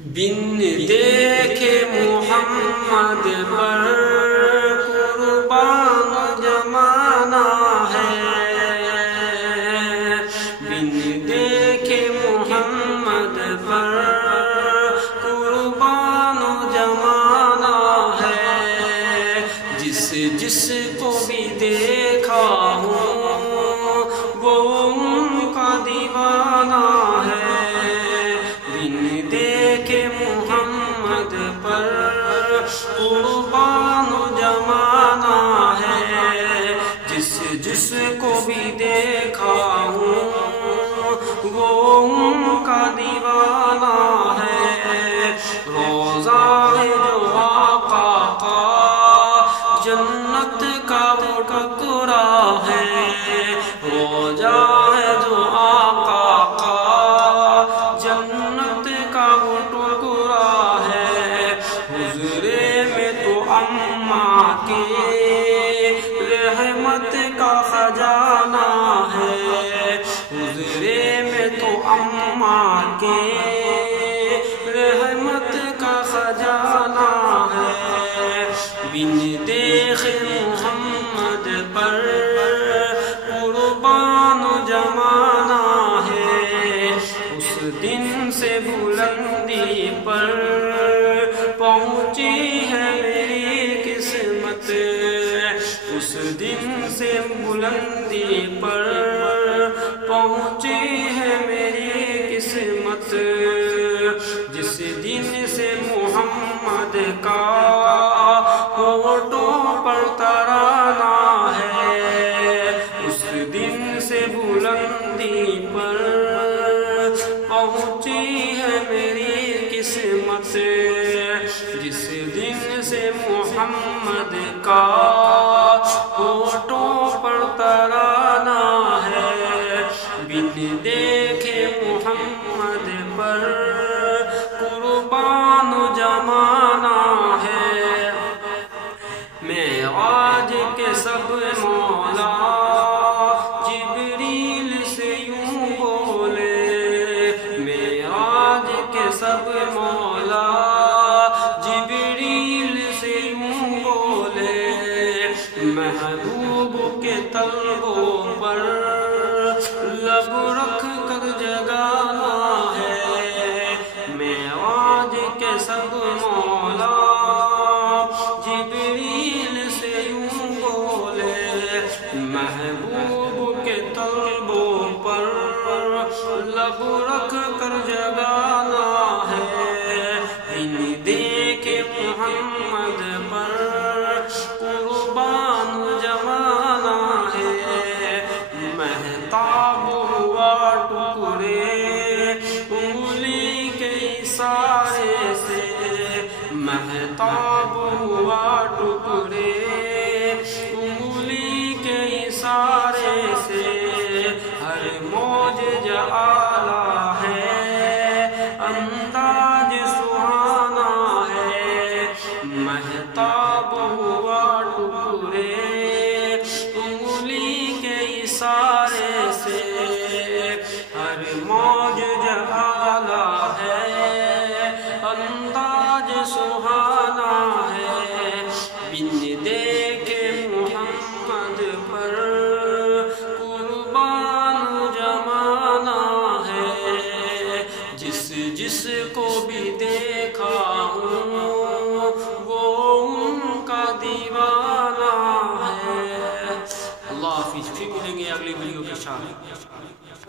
بن دیکھے محمد پر قربان زمانہ ہے، بن دیکھے محمد پر قربان زمانہ ہے، جس کو بھی دیکھا ہوں وہ ان کا دیوانہ ہے، بن دیکھے محمد پر قربان زمانہ ہے، جس کو بھی دیکھا ہوں وہ ان کا دیوانہ ہے، روضہ ہے جو آقا کا جنت کا وہ ٹکڑا ہے، روضہ ہے جو آقا کا جنت کا وہ ٹکڑا ہے، حضرے میں تو اماں کے رحمت کا خزانہ ہے، حضرے میں تو اماں کے رحمت کا خزانہ ہے، بن دیکھ محمد پر قربان زمانہ ہے، اس دن سے بلندی پر پہنچی ہے میری قسمت، اس دن سے بلندی پر پہنچی ہے میری قسمت، جس دن سے محمد کا ہونٹوں پر ترانہ ہے، اس دن سے بلندی پر پہنچی ہے میری قسمت، جس دن سے محمد کا ہونٹوں پر ترانہ ہے، بن دیکھے محمد پر قربان زمانہ ہے، معراج کے سب مولا جبریل سے یوں بولے، معراج کے سب مولا جبریل سے یوں بولے، محبوب کے طلبوں پر لب رکھ کر جگانا ہے، معراج کے سب مولا جبریل سے یوں بولے، محبوب کے طلبوں پر لب رکھ کر جگانا ہے، ان دیکھے محمد پر قربان زمانہ ہے، مہتاب ہوا ٹکڑے انگلی کے اشارے سے، مہتاب ہوا ٹکڑے انگلی کے اشارے سے، ہر موج اعلیٰ ہے انداز سہانا ہے، مہتاب ہوا ٹکڑے انگلی کے اشارے سے، ہر موج اعلیٰ ہے انداز سہانا ہے، بن دیکھے محمد پر قربان زمانہ ہے، جس کو بھی دیکھا ہوں وہ ان کا دیوانہ ہے۔ اللہ حافظ، پھر ملیں گے اگلی ویڈیو کے ساتھ۔